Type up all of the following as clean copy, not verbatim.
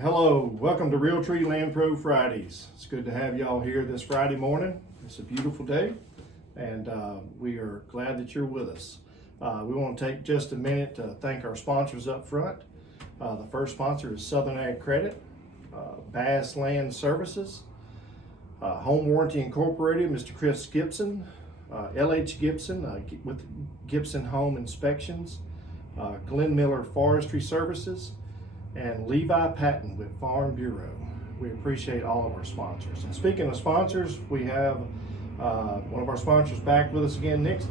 Hello, welcome to Realtree Land Pro Fridays. It's good to have y'all here this Friday morning. It's a beautiful day, and we are glad that you're with us. We want to take just a minute to thank our sponsors up front. The first sponsor is Southern Ag Credit, Bass Land Services, Home Warranty Incorporated, Mr. Chris Gibson, LH Gibson with Gibson Home Inspections, Glenn Miller Forestry Services, and Levi Patton with Farm Bureau. We appreciate all of our sponsors. And speaking of sponsors, we have one of our sponsors back with us again next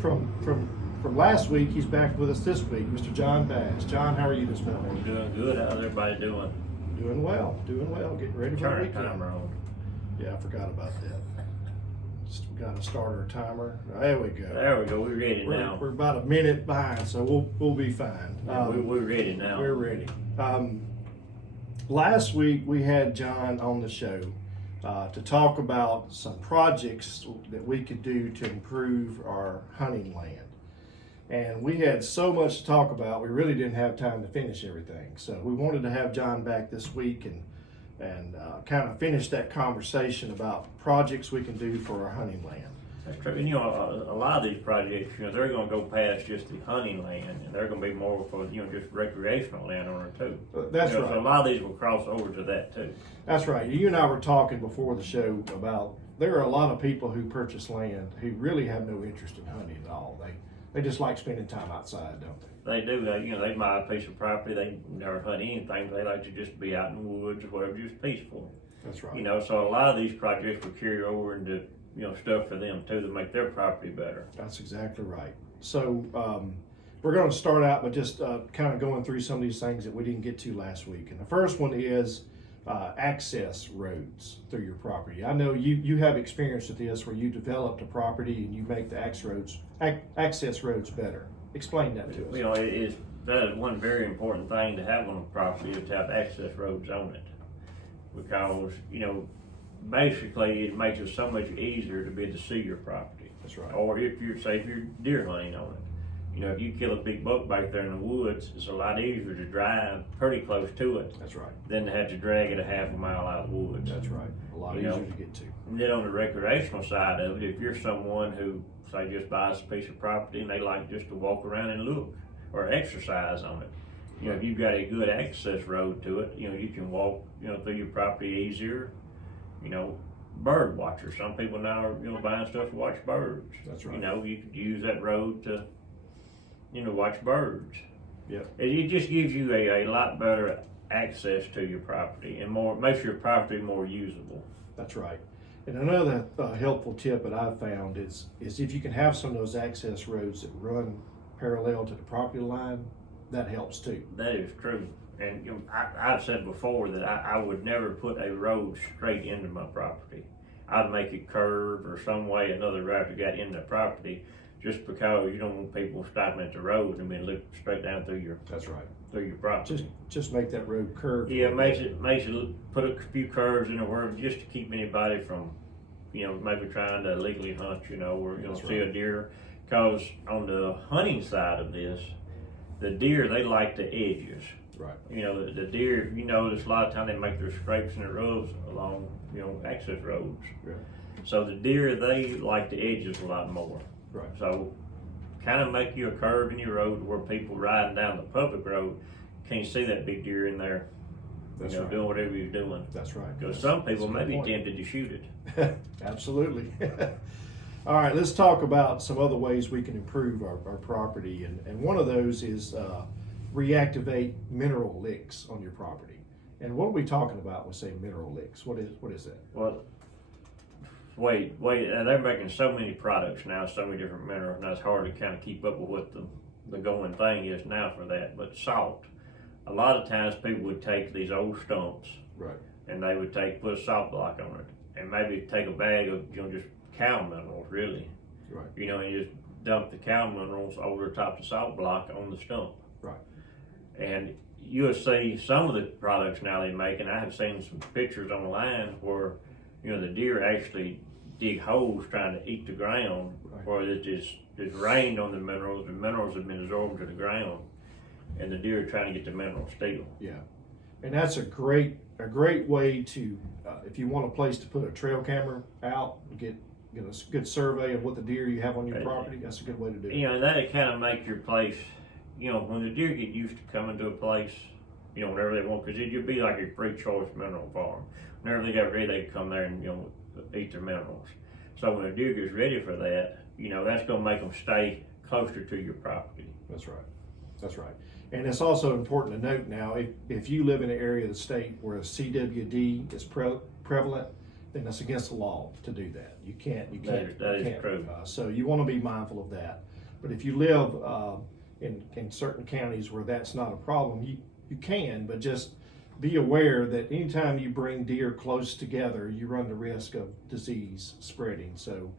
from last week. He's back with us this week, Mr. John Bass. John, how are you this morning? I'm doing good. How's everybody doing? Doing well, getting ready for the Turn the weekend. timer on. Yeah, I forgot about that. We got to start our timer. There we go. There we go. We're ready now. We're about a minute behind, so we'll be fine. Yeah, we're ready now. We're ready. Last week we had John on the show to talk about some projects that we could do to improve our hunting land. And we had so much to talk about, we really didn't have time to finish everything. So we wanted to have John back this week and kind of finish that conversation about projects we can do for our hunting land. That's true. And a lot of these projects, they're going to go past just the hunting land, and they're going to be more for, just recreational landowner too. That's right. So a lot of these will cross over to that too. That's right. You and I were talking before the show about there are a lot of people who purchase land who really have no interest in hunting at all. They just like spending time outside, don't they? They do. They buy a piece of property. They never hunt anything. They like to just be out in the woods or whatever, just peaceful. That's right. So a lot of these projects will carry over into stuff for them too to make their property better. That's exactly right. So we're going to start out by just kind of going through some of these things that we didn't get to last week. And the first one is access roads through your property. I know you have experience with this where you developed a property and you make the access roads better. Explain that to us. That is one very important thing to have on a property is to have access roads on it. Because, basically it makes it so much easier to be able to see your property. That's right. Or if you're deer hunting on it. If you kill a big buck back there in the woods, it's a lot easier to drive pretty close to it. That's right. Than to have to drag it a half a mile out of the woods. That's right. A lot easier to get to. And then on the recreational side of it, if you're someone who, say, just buys a piece of property and they like just to walk around and look or exercise on it, if you've got a good access road to it, you can walk, through your property easier. Bird watchers. Some people now are, buying stuff to watch birds. That's right. You could use that road to, watch birds. Yeah. It just gives you a lot better access to your property and makes your property more usable. That's right. And another helpful tip that I've found is if you can have some of those access roads that run parallel to the property line, that helps too. That is true. And I've said before that I would never put a road straight into my property. I'd make it curve or some way another route to get into the property, just because you don't want people stopping at the road and look straight down through your. That's right. Through your property. Just make that road curve. Yeah, makes it put a few curves in the road just to keep anybody from, maybe trying to illegally hunt, or see a deer. Because on the hunting side of this, the deer, they like the edges. Right. The deer, you notice a lot of times they make their scrapes and their rubs along, access roads. Yeah. So the deer, they like the edges a lot more. Right. So kind of make you a curve in your road where people riding down the public road can't see that big deer in there, That's right. doing whatever you're doing. That's right. Because some people may be tempted to shoot it. Absolutely. All right, let's talk about some other ways we can improve our property. And one of those is reactivate mineral licks on your property. And what are we talking about when we say mineral licks? What is that? Well, wait, they're making so many products now, so many different minerals, and it's hard to kind of keep up with what the going thing is now for that. But salt, a lot of times people would take these old stumps, right, and they would put a salt block on it, and maybe take a bag of just cow minerals, really, right, and just dump the cow minerals over the top of the salt block on the stump, right, and you'll see some of the products now they make, and I have seen some pictures online where the deer actually dig holes trying to eat the ground, right, where it just rained on the minerals have been absorbed to the ground, and the deer are trying to get the minerals still. Yeah. And that's a great way to, if you want a place to put a trail camera out, get a good survey of what the deer you have on your property. That's a good way to do it. You know, that'd kind of make your place, you know, when the deer get used to coming to a place, you know, whenever they want, because it'd be like a free choice mineral farm. Whenever they got ready, they come there and, you know, eat their minerals. So when a deer gets ready for that, you know, that's going to make them stay closer to your property. That's right. That's right. And it's also important to note now, if you live in an area of the state where CWD is prevalent, then that's against the law to do that. You can't. That is true. So you want to be mindful of that. But if you live in certain counties where that's not a problem, you can, but just be aware that anytime you bring deer close together, you run the risk of disease spreading. So,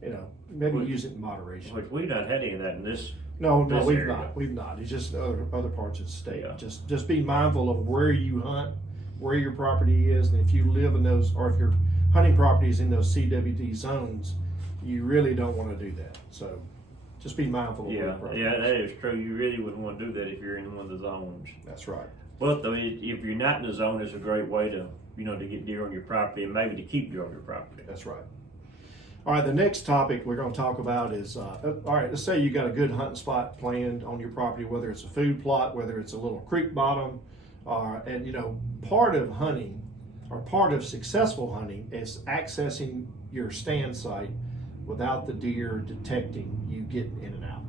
you know, maybe use it in moderation. Which we've not had any of that in this. No, we've area. not. We've not. It's just other parts of the state. Yeah. Just be mindful of where you hunt, where your property is, and if you live in those, or if your hunting property is in those CWD zones, you really don't want to do that. So, just be mindful of where your property is. That is true. You really wouldn't want to do that if you're in one of the zones. That's right. But though, if you're not in the zone, it's a great way to, you know, to get deer on your property and maybe to keep deer on your property. That's right. All right, the next topic we're going to talk about is, all right, let's say you got a good hunting spot planned on your property, whether it's a food plot, whether it's a little creek bottom, and you know, part of hunting, or part of successful hunting, is accessing your stand site without the deer detecting you getting in and out.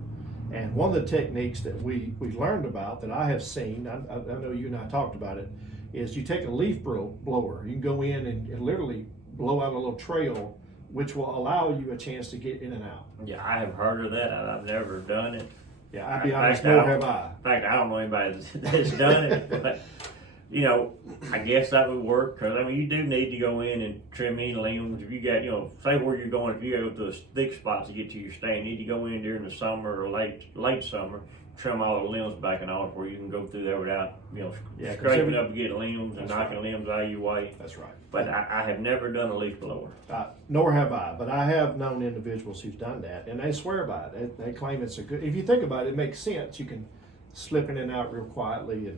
And one of the techniques that we learned about, that I have seen, I know you and I talked about it, is you take a leaf blower. You can go in and literally blow out a little trail, which will allow you a chance to get in and out. Yeah, I have heard of that. I've never done it. Yeah, I'll be honest, nor have I. In fact, I don't know anybody that's done it, but you know, I guess that would work, because I mean, you do need to go in and trim any limbs. If you got, you know, say where you're going, if you go to the thick spots to get to your stand, you need to go in during the summer or late summer, trim all the limbs back and off, where you can go through there without, you know, scraping up and getting limbs and knocking limbs out of your way. That's right. But I have never done a leaf blower. Nor have I, but I have known individuals who've done that, and they swear by it. They claim it's a good, if you think about it, it makes sense. You can slip in and out real quietly and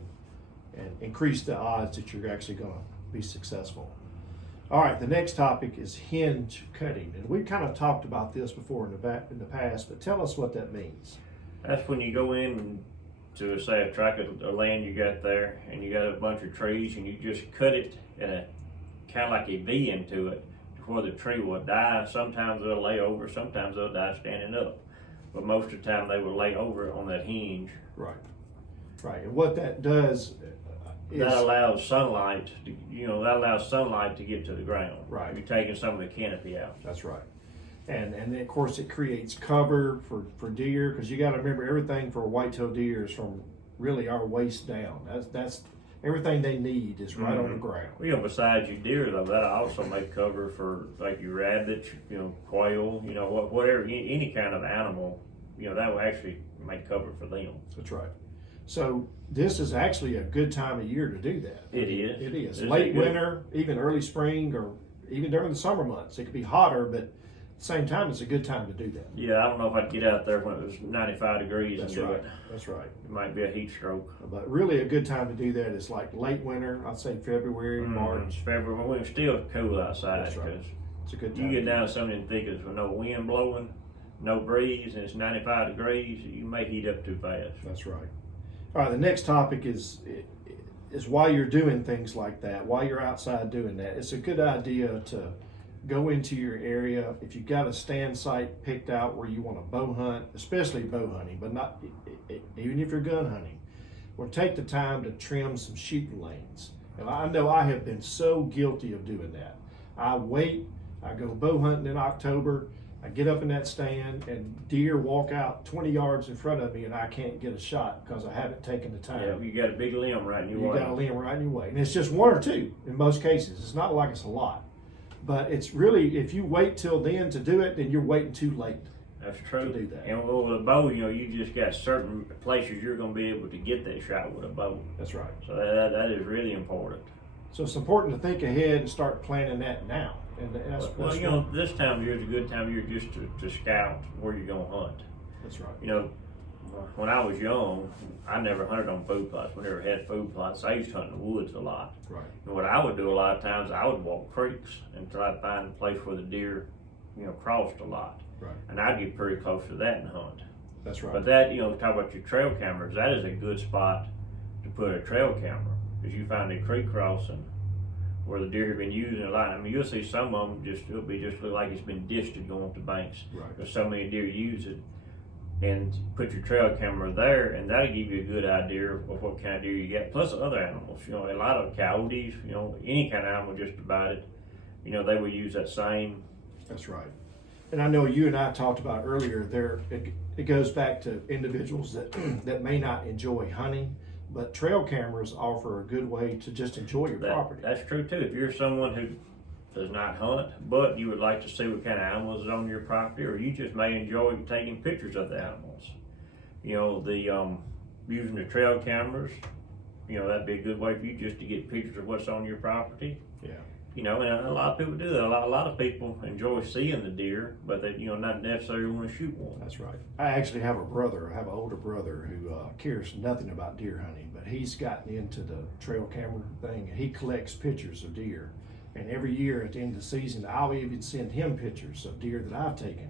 increase the odds that you're actually going to be successful. All right, the next topic is hinge cutting, and we kind of talked about this before in the past, but tell us what that means. That's when you go in to, say, a tract of land you got there, and you got a bunch of trees, and you just cut it in a kind of like a V into it, where the tree will die. Sometimes they'll lay over, sometimes they'll die standing up, but most of the time they will lay over on that hinge. Right. And what that does is that allows sunlight to get to the ground. Right. You're taking some of the canopy out. That's right. And then of course it creates cover for deer, because you got to remember, everything for a whitetail deer is from really our waist down. That's everything they need is right on the ground. Well, you know, besides your deer though, that also make cover for like your rabbits, you know, quail, you know, whatever, any kind of animal, you know, that will actually make cover for them. That's right. So this is actually a good time of year to do that. It is. It is. Late winter, even early spring, or even during the summer months. It could be hotter, but at the same time, it's a good time to do that. Yeah, I don't know if I'd get out there when it was 95 degrees That's and do right. it. That's right. It might be a heat stroke. But really a good time to do that is like late winter. I'd say February, March. February, when it's still cool outside. That's right. It's a good time. You get down to some of them thickets with no wind blowing, no breeze, and it's 95 degrees, you may heat up too fast. That's right. All right, the next topic is while you're doing things like that, while you're outside doing that, it's a good idea to go into your area. If you've got a stand site picked out where you want to bow hunt, especially bow hunting, but not even if you're gun hunting, or take the time to trim some shooting lanes. And I know I have been so guilty of doing that. I go bow hunting in October, I get up in that stand and deer walk out 20 yards in front of me and I can't get a shot because I haven't taken the time. Yeah, you got a big limb right in your way. You got a limb right in your way. And it's just one or two in most cases. It's not like it's a lot. But it's really, if you wait till then to do it, then you're waiting too late. That's true. To do that. And with a bow, you know, you just got certain places you're going to be able to get that shot with a bow. That's right. So that is really important. So it's important to think ahead and start planning that now. And Well, you know, this time of year is a good time of year just to scout where you're going to hunt. That's right. You know, when I was young, I never hunted on food plots. We never had food plots. I used to hunt in the woods a lot. Right. And what I would do a lot of times, I would walk creeks and try to find a place where the deer, crossed a lot. Right. And I'd get pretty close to that and hunt. That's right. But that, talk about your trail cameras, that is a good spot to put a trail camera, because you find a creek crossing where the deer have been using a lot. I mean, you'll see some of them it'll look like it's been dished going up the banks. Right. Because so many deer use it. And put your trail camera there, and that'll give you a good idea of what kind of deer you get. Plus other animals, a lot of coyotes, any kind of animal just about it, they will use that same. That's right. And I know you and I talked about earlier, it goes back to individuals that that may not enjoy hunting, but trail cameras offer a good way to just enjoy your property. That's true too. If you're someone who does not hunt, but you would like to see what kind of animals is on your property, or you just may enjoy taking pictures of the animals. Using the trail cameras, that'd be a good way for you just to get pictures of what's on your property. Yeah. And a lot of people do that. A lot of people enjoy seeing the deer, but they, not necessarily want to shoot one. That's right. I actually have an older brother who cares nothing about deer hunting, but he's gotten into the trail camera thing, and he collects pictures of deer. And every year at the end of the season, I'll even send him pictures of deer that I've taken.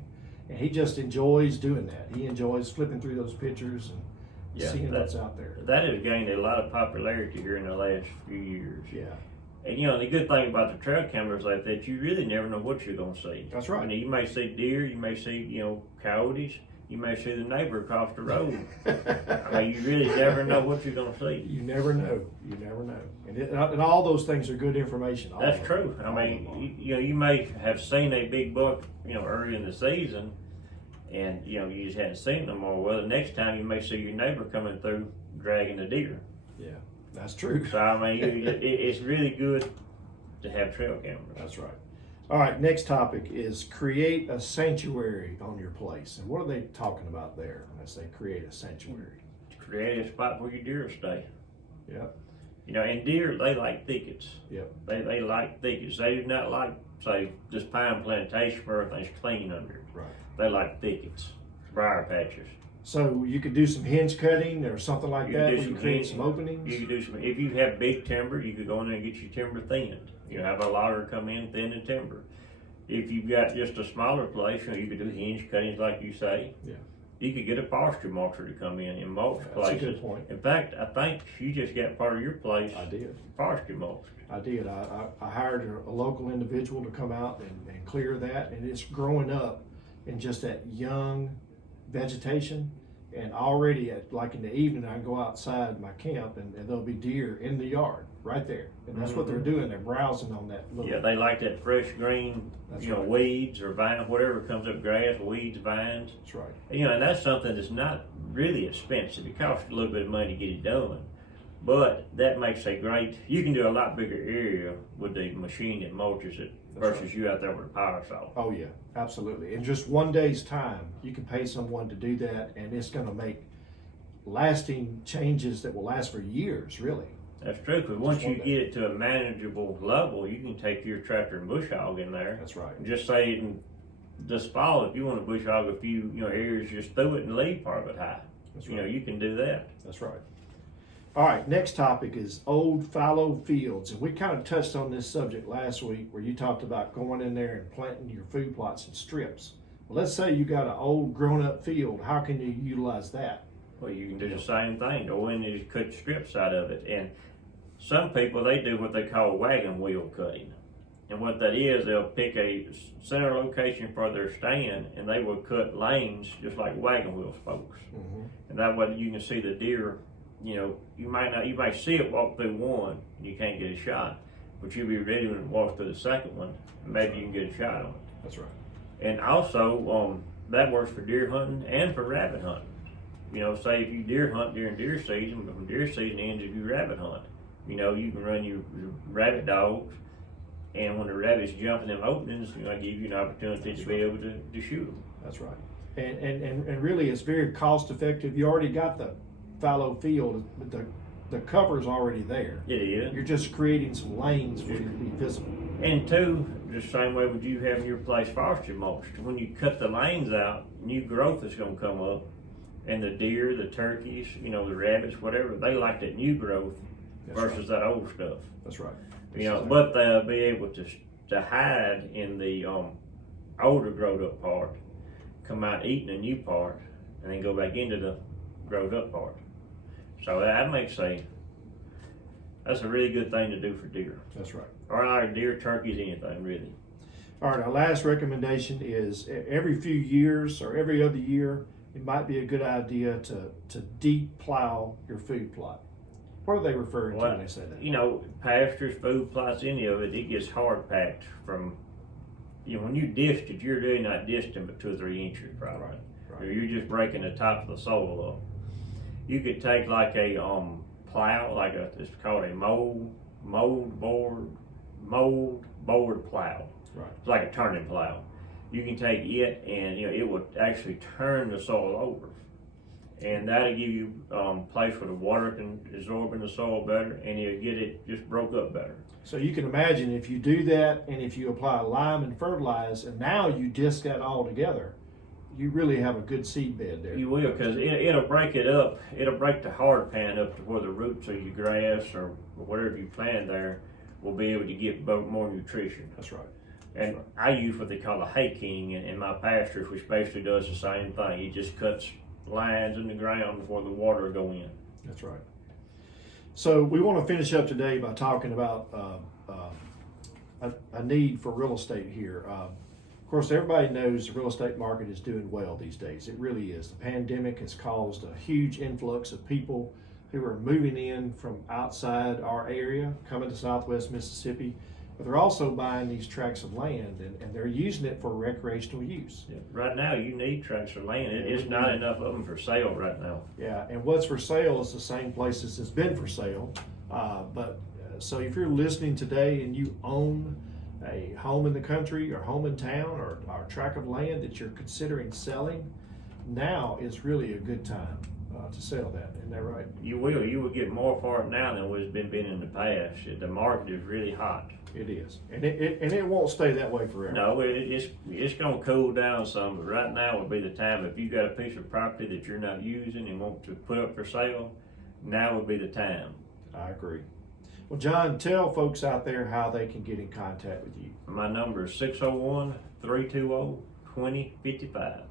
And he just enjoys doing that. He enjoys flipping through those pictures and seeing what's out there. That has gained a lot of popularity here in the last few years. Yeah. And the good thing about the trail cameras like that, you really never know what you're going to see. That's right. You may see deer, you may see, coyotes, you may see the neighbor across the road. I mean, you really never know what you're going to see. You never know. You never know. And all those things are good information. That's true. I mean, you may have seen a big buck, early in the season, and, you just hadn't seen them more. Well, the next time you may see your neighbor coming through dragging a deer. Yeah, that's true. So, I mean, it's really good to have trail cameras. That's right. All right, next topic is create a sanctuary on your place. And what are they talking about there when they say create a sanctuary? Create a spot where your deer stay. Yep. And deer, they like thickets. Yep. They like thickets. They do not like, say, this pine plantation where everything's clean under it. Right. They like thickets, briar patches. So you could do some hinge cutting or something like that, where you create some openings? You could do some, if you have big timber, you could go in there and get your timber thinned. Have a logger come in, thin the timber. If you've got just a smaller place, you could do hinge cuttings like you say. Yeah. You could get a pasture mulcher to come in mulch places. That's a good point. In fact, I think you just got part of your place. I did. Pasture mulch. I did. I hired a local individual to come out and clear that, and it's growing up in just that young vegetation. And already like in the evening, I can go outside my camp and there'll be deer in the yard right there. And that's what they're doing. They're browsing on that little. Yeah, they like that fresh green, Right. weeds or vine, whatever comes up, grass, weeds, vines. That's right. And that's something that's not really expensive. It costs a little bit of money to get it done. But that makes you can do a lot bigger area with the machine that mulches it versus you out there with a power saw. Oh yeah, absolutely. In just one day's time, you can pay someone to do that, and it's going to make lasting changes that will last for years, really. That's true, because once you get it to a manageable level, you can take your tractor and bush hog in there. That's right. And just say in this fall, if you want to bush hog a few areas, just throw it and leave part of it high. That's right. You can do that. That's right. All right, next topic is old fallow fields. And we kind of touched on this subject last week where you talked about going in there and planting your food plots in strips. Well, let's say you got an old grown up field. How can you utilize that? Well, you can do the same thing. Go in and just cut strips out of it. And some people, they do what they call wagon wheel cutting. And what that is, they'll pick a center location for their stand and they will cut lanes just like wagon wheel spokes. Mm-hmm. And that way you can see the deer. You might see it walk through one and you can't get a shot, but you'll be ready when it walks through the second one, and maybe you can get a shot on it. That's right. And also, that works for deer hunting and for rabbit hunting. Say if you deer hunt during deer season, but when deer season ends, if you rabbit hunt, you can run your rabbit dogs, and when the rabbits jump in them openings, I give you an opportunity to be able to shoot them. That's right. And really, it's very cost effective. You already got the fallow field, but the cover's already there. It is. You're just creating some lanes for you to be visible. And two, the same way with you having your place pasture mulched. When you cut the lanes out, new growth is going to come up, And the deer, the turkeys, the rabbits, whatever, they like that new growth versus that old stuff. That's right. But they'll be able to hide in the older growed up part, come out eating the new part, and then go back into the growed up part. So that's a really good thing to do for deer. That's right. Or like deer, turkeys, anything really. All right, our last recommendation is every few years or every other year, it might be a good idea to deep plow your food plot. What are they referring to when they say that? Pastures, food plots, any of it, it gets hard packed from, when you disc it, you're really not disting but 2 or 3 inches probably. Right. Or you're just breaking the top of the soil up. You could take like a plow, it's called a mold board plow. Right. It's like a turning plow. You can take it and it will actually turn the soil over. And that'll give you place where the water can absorb in the soil better, and you'll get it just broke up better. So you can imagine if you do that, and if you apply lime and fertilize, and now you disc that all together, you really have a good seed bed there. You will, because it'll break it up. It'll break the hard pan up to where the roots of your grass or whatever you plant there will be able to get more nutrition. That's right. And I use what they call a hay king in my pastures, which basically does the same thing. It just cuts lines in the ground before the water will go in. That's right. So we want to finish up today by talking about a need for real estate here. Of course, everybody knows the real estate market is doing well these days. It really is. The pandemic has caused a huge influx of people who are moving in from outside our area, coming to Southwest Mississippi. But they're also buying these tracts of land and they're using it for recreational use. Yeah. Right now, you need tracts of land. It's not enough of them for sale right now. Yeah, and what's for sale is the same places it's been for sale. So if you're listening today and you own a home in the country or home in town or a tract of land that you're considering selling, now is really a good time to sell that. Isn't that right? You will get more for it now than what's been in the past. The market is really hot. It is, and it won't stay that way forever. No, it's going to cool down some, but right now would be the time. If you got a piece of property that you're not using and want to put up for sale, now would be the time. I agree. Well, John, tell folks out there how they can get in contact with you. My number is 601-320-2055.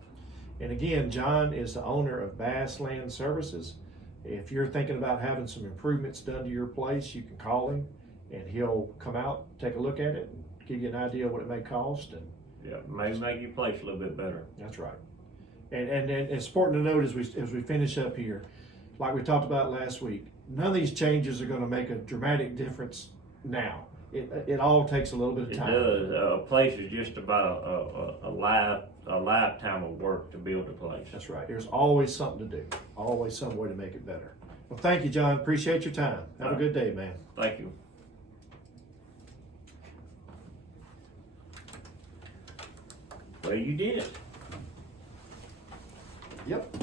And again, John is the owner of Bass Land Services. If you're thinking about having some improvements done to your place, you can call him and he'll come out, take a look at it, and give you an idea of what it may cost. And maybe make your place a little bit better. That's right. And it's important to note as we finish up here, like we talked about last week, none of these changes are going to make a dramatic difference now. It all takes a little bit of time. It does. A place is just about a lifetime of work to build a place. That's right. There's always something to do. Always some way to make it better. Well, thank you, John. Appreciate your time. Have a good day, man. Thank you. Well, you did. Yep.